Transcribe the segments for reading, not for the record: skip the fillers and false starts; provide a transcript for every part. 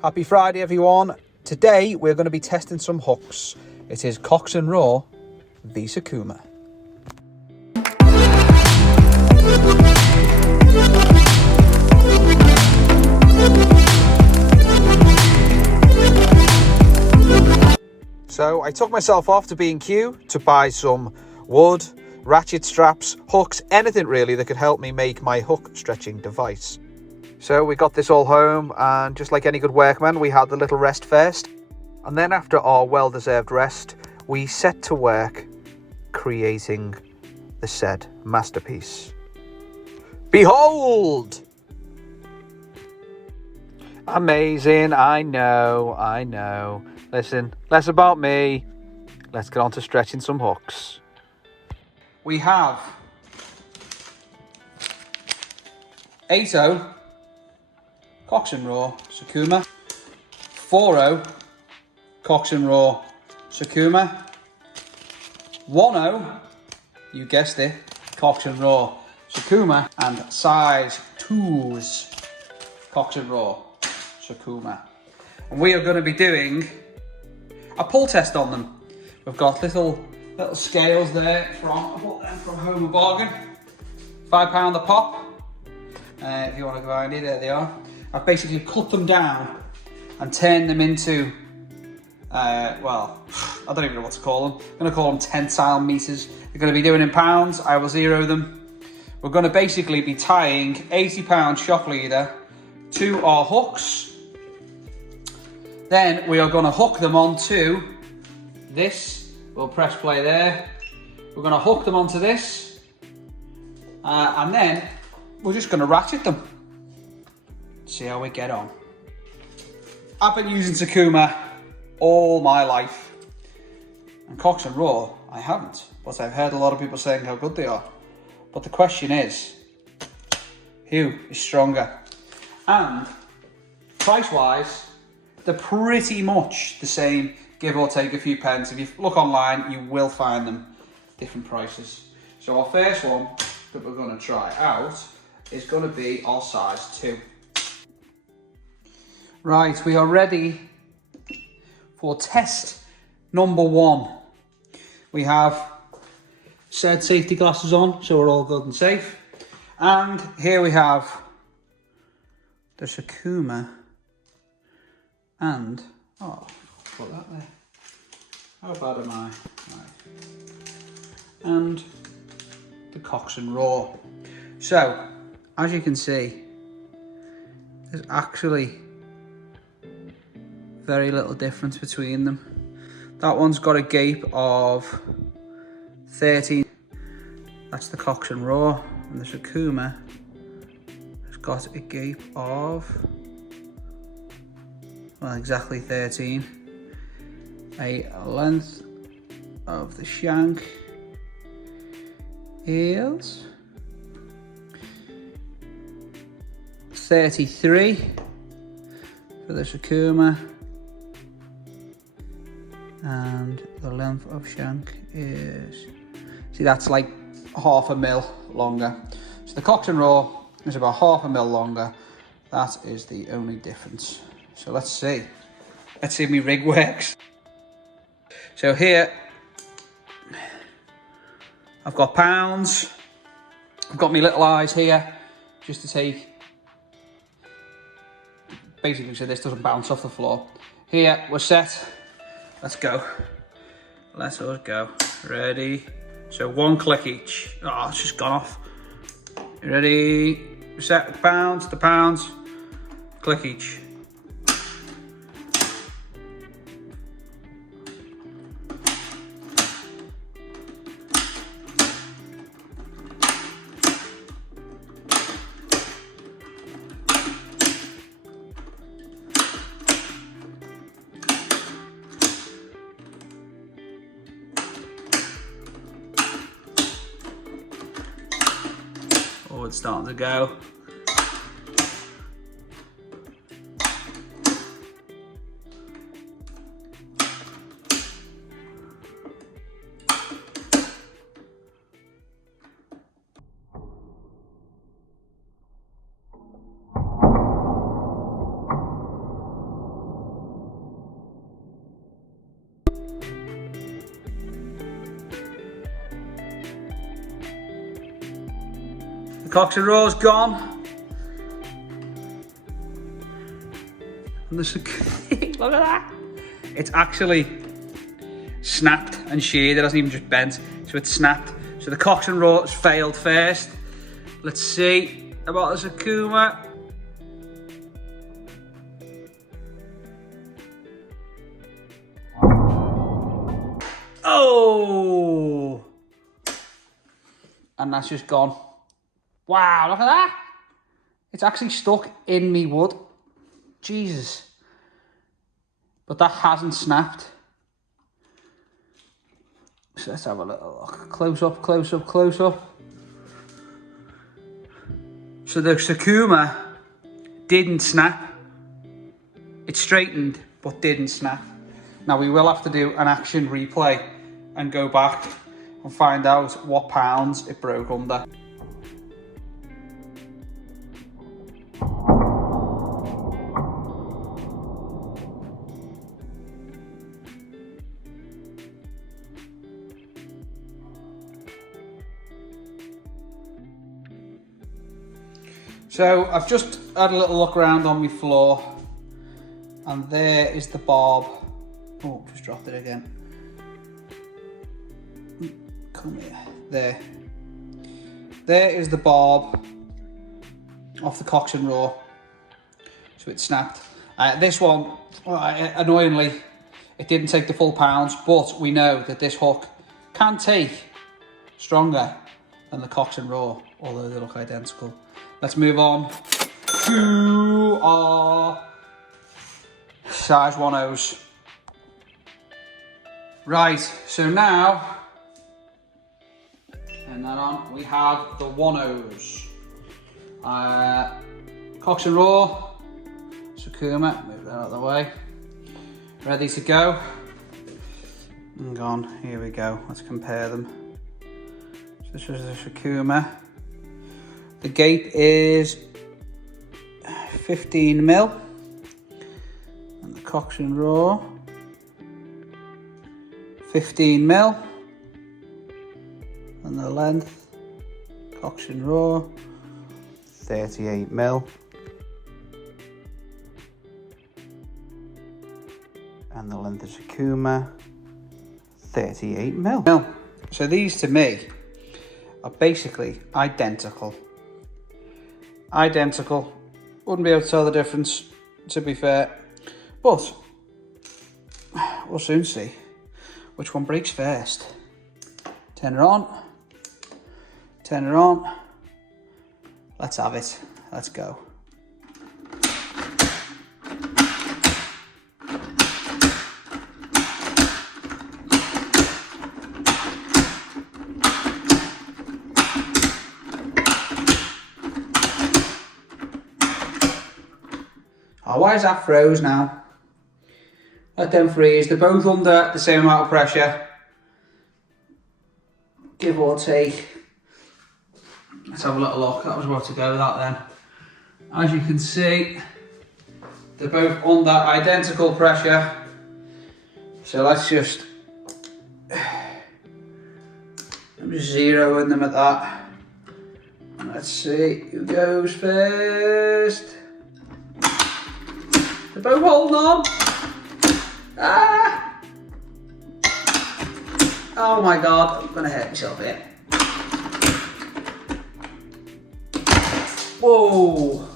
Happy Friday, everyone. Today we're going to be testing some hooks. It is Cox and Raw v Sakuma. So I took myself off to B&Q to buy some wood, ratchet straps, hooks, anything really that could help me make my hook stretching device. So we got this all home, and just like any good workman, we had the little rest first. And then after our well-deserved rest, we set to work creating the said masterpiece. Behold! Amazing, I know. Listen, less about me. Let's get on to stretching some hooks. We have 8-0 Cox and Raw Sakuma, 4-0 Cox and Raw Sakuma, 1-0, you guessed it, Cox and Raw Sakuma, and size 2s Cox and Raw Sakuma. And we are going to be doing a pull test on them. We've got little scales there from Home of Bargain, £5 a pop. If you want to go behind it, there they are. I've basically cut them down and turned them into, well, I don't even know what to call them. I'm going to call them tensile meters. They're going to be doing in pounds. I will zero them. We're going to basically be tying 80-pound shock leader to our hooks. Then we are going to hook them onto this. We'll press play there. We're going to hook them onto this. And then we're just going to ratchet them. See how we get on. I've been using Sakuma all my life. And Cox and Raw, I haven't. But I've heard a lot of people saying how good they are. But the question is, who is stronger? And price-wise, they're pretty much the same, give or take a few pence. If you look online, you will find them different prices. So our first one that we're going to try out is going to be our size 2. Right, we are ready for test number 1. We have said safety glasses on, so we're all good and safe. And here we have the Sakuma and, oh, put that there. How bad am I? Right. And the Cox and Raw. So, as you can see, there's actually very little difference between them. That one's got a gape of 13. That's the Cox and Raw. And the Sakuma has got a gape of, well, exactly 13. A length of the shank is 33 for the Sakuma, and the length of shank is, see, that's like 1/2 mil longer. So the Cox and Raw is about 1/2 mil longer. That is the only difference. So let's see if my rig works. So here I've got pounds. I've got my little eyes here just to take, basically, so this doesn't bounce off the floor. Here we're set. Let's go. Let's us go. Ready? So 1 click each. Oh, it's just gone off. Ready? Set the pounds. Click each. Oh, it's starting to go. The Cox and Raw's gone. And there's look at that. It's actually snapped and sheared. It hasn't even just bent. So it's snapped. So the Cox and Raw's failed first. Let's see about the Sakuma. Oh! And that's just gone. Wow, look at that. It's actually stuck in me wood. Jesus. But that hasn't snapped. So let's have a little look. Close up, close up, close up. So the Sakuma didn't snap. It straightened, but didn't snap. Now we will have to do an action replay and go back and find out what pounds it broke under. So I've just had a little look around on my floor, and there is the barb. Oh, just dropped it again. Come here. There. There is the barb off the Cox and Raw. So it snapped. This one, annoyingly, it didn't take the full pounds, but we know that this hook can take stronger than the Cox and Raw, although they look identical. Let's move on to our size 1/0s. Right, so now, turn that on, we have the 1/0s. Cox and Raw, Sakuma, move that out of the way. Ready to go. Hang on, here we go, let's compare them. So this is the Sakuma. The gape is 15mm, and the Cox and Raw 15mm, and the length Cox and Raw 38mm, and the length of Sakuma 38mm. So these to me are basically identical. Identical. Wouldn't be able to tell the difference, to be fair. But we'll soon see which one breaks first. Turn her on. Turn her on. Let's have it. Let's go. Oh, why is that froze now? Let them freeze. They're both under the same amount of pressure, give or take. Let's have a little look. That was about to go with that then. As you can see, they're both under identical pressure. So let's just, I'm just zeroing them at that. Let's see who goes first. They're both holding on. Ah! Oh my God, I'm gonna hurt myself here. Whoa!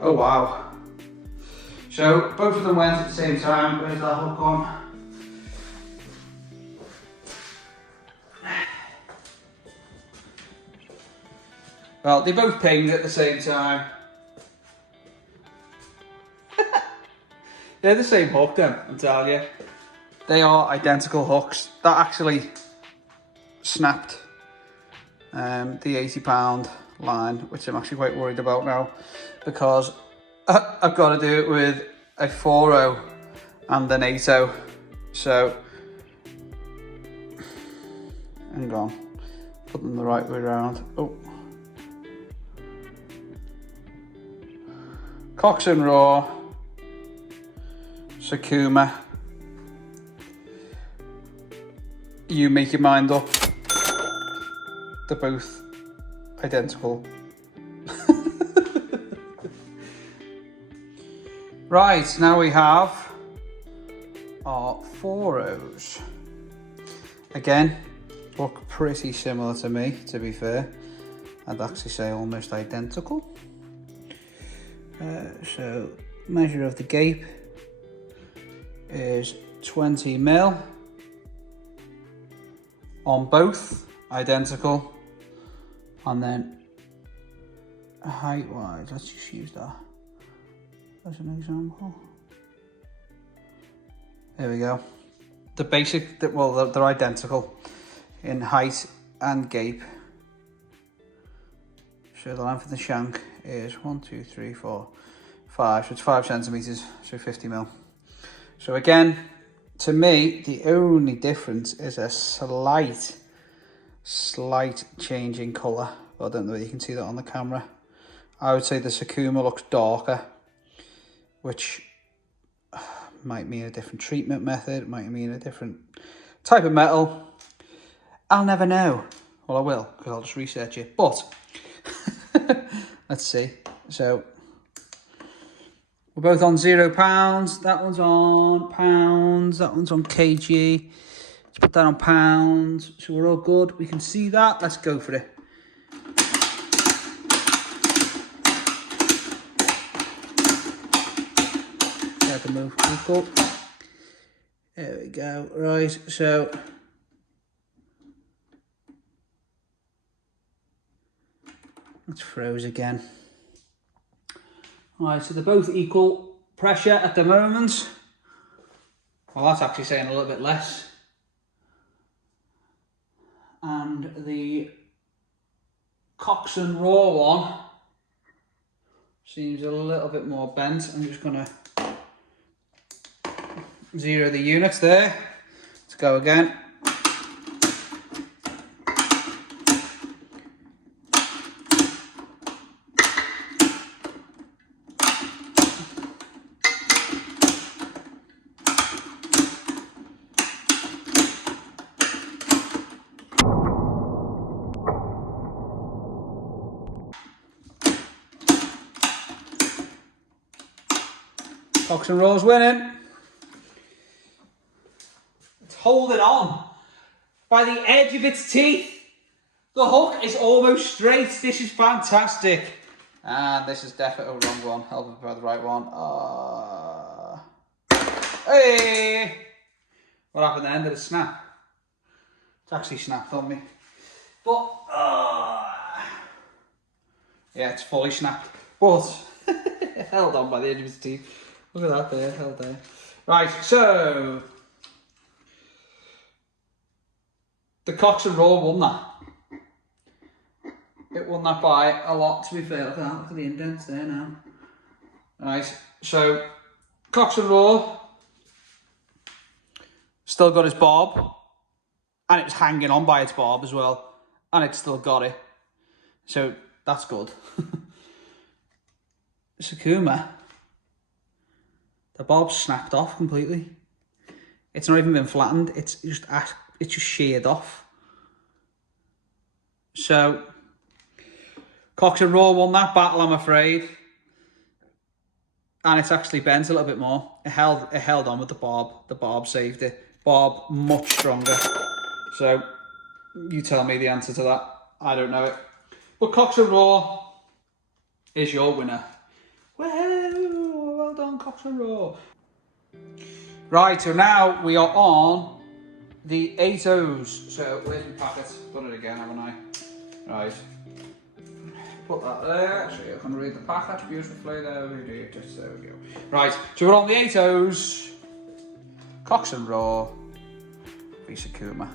Oh wow. So both of them went at the same time. Where's that hook on? Well, they both pinged at the same time. They're the same hook then, I'm telling you. They are identical hooks. That actually snapped the £80 line, which I'm actually quite worried about now, because I've got to do it with a 4.0 and an 8.0. So, hang on, put them the right way around. Oh. Cox and Raw, Sakuma. You make your mind up. They're both identical. Right, now we have our 4Os. Again, look pretty similar to me, to be fair. I'd actually say almost identical. So, measure of the gape is 20 mil on both, identical. And then height wise, let's just use that as an example. There we go. The basic, well, they're identical in height and gape. So the length of the shank is 1, 2, 3, 4, 5. So it's 5 centimeters, so 50 mil. So again, to me, the only difference is a slight change in colour. I don't know if you can see that on the camera. I would say the Sakuma looks darker, which might mean a different treatment method, might mean a different type of metal. I'll never know. Well, I will, because I'll just research it. But let's see. So we're both on £0. That one's on pounds. That one's on kg. Let's put that on pounds. So we're all good. We can see that. Let's go for it. Move. Cool. There we go. Right, so it's froze again. Right, so they're both equal pressure at the moment. Well, that's actually saying a little bit less. And the Cox and Raw one seems a little bit more bent. I'm just gonna zero the units there. Let's go again. Cox and Raw's winning. Holding on by the edge of its teeth. The hook is almost straight. This is fantastic. And this is definitely a wrong one. Help me by the right one. Hey! What happened then? Did it snap? It's actually snapped on me. But, yeah, it's fully snapped. But, held on by the edge of its teeth. Look at that there, held there. Right, so the Cox and Raw won that. It won that by a lot, to be fair. Look at that, look at the indents there now. Right, so Cox and Raw still got his barb, and it was hanging on by its barb as well, and it still got it. So that's good. Sakuma, the barb snapped off completely. It's not even been flattened, it's just sheared off. So Cox and Raw won that battle, I'm afraid. And it's actually bent a little bit more. It held on with the barb. The barb saved it. Barb much stronger. So you tell me the answer to that. I don't know it. But Cox and Raw is your winner. Well done, Cox and Raw. Right, so now we are on the 8Os. So where's my packet? Done it again, haven't I? Right. Put that there so you can read the packet beautifully. There we do. Just there we go. Right, so we're on the 8Os. Cox and Raw v Sakuma.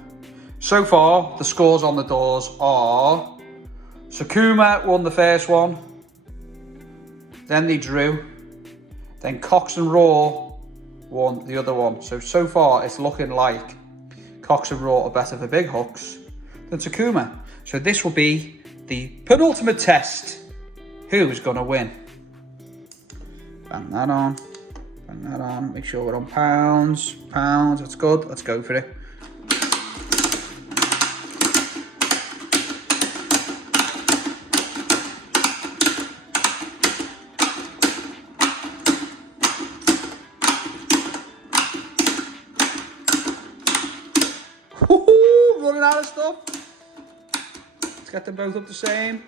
So far, the scores on the doors are Sakuma won the first one. Then they drew. Then Cox and Raw won the other one. So far, it's looking like Cox and Raw are better for big hooks than Sakuma. So this will be the penultimate test. Who is going to win? Bang that on. Bang that on. Make sure we're on pounds. Pounds, that's good. Let's go for it. Running out of stuff. Let's get them both up the same.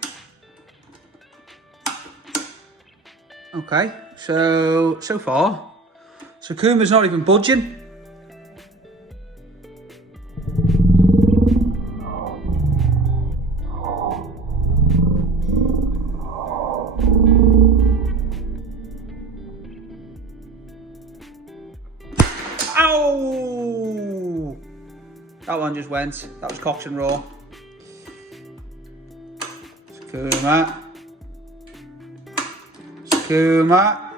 Okay, so far, Sakuma's not even budging. Ow! That one just went. That was Cox and Raw. Sakuma. Sakuma.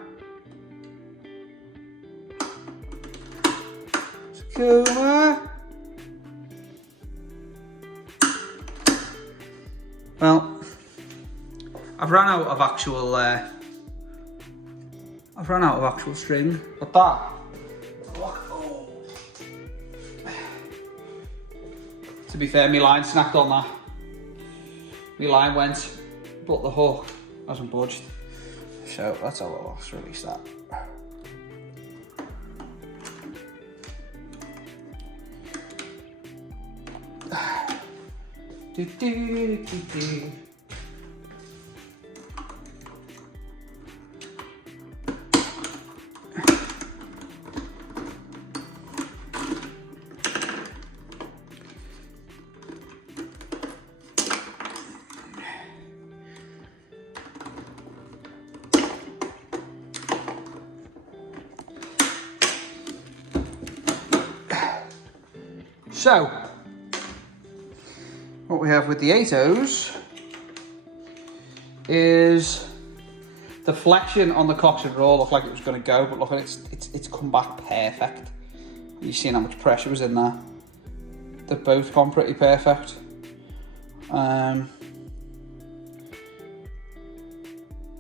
Sakuma. Well, I've run out of actual string, but that. To be fair, my line snapped on that. My line went, but the hook hasn't budged. So let's have a look, let's release that. So, what we have with the 8-0s is the flexion on the Cox and Raw looked like it was going to go, but look at it, it's come back perfect. You've seen how much pressure was in there. They've both gone pretty perfect. That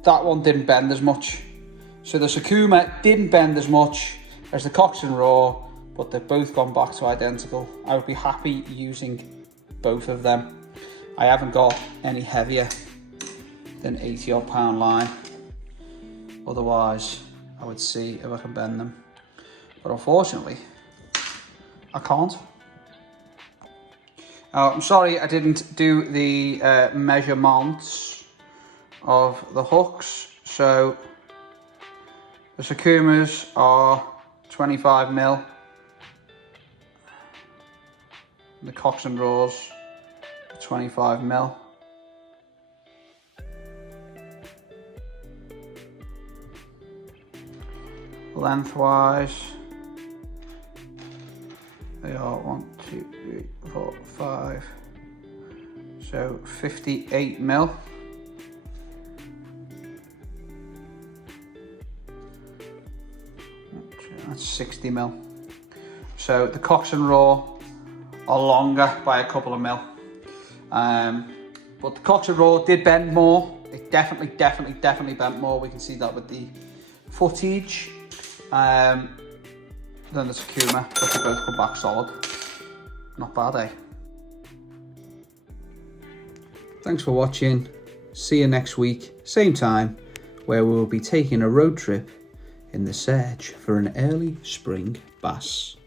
one didn't bend as much. So the Sakuma didn't bend as much as the Cox and Raw, but they've both gone back to identical. I would be happy using both of them. I haven't got any heavier than 80 odd pound line. Otherwise, I would see if I can bend them. But unfortunately, I can't. I'm sorry I didn't do the measurements of the hooks. So the Sakumas are 25mm. The Cox and Raws, 25mm. Lengthwise, they are 1, 2, 3, 4, 5. So 58mm. That's 60mm. So the Cox and Raw are longer by a couple of mil. But the Cox and Raw did bend more. It definitely bent more. We can see that with the footage. Then the Sakuma, but they both come back solid. Not bad, eh? Thanks for watching. See you next week, same time, where we will be taking a road trip in the search for an early spring bass.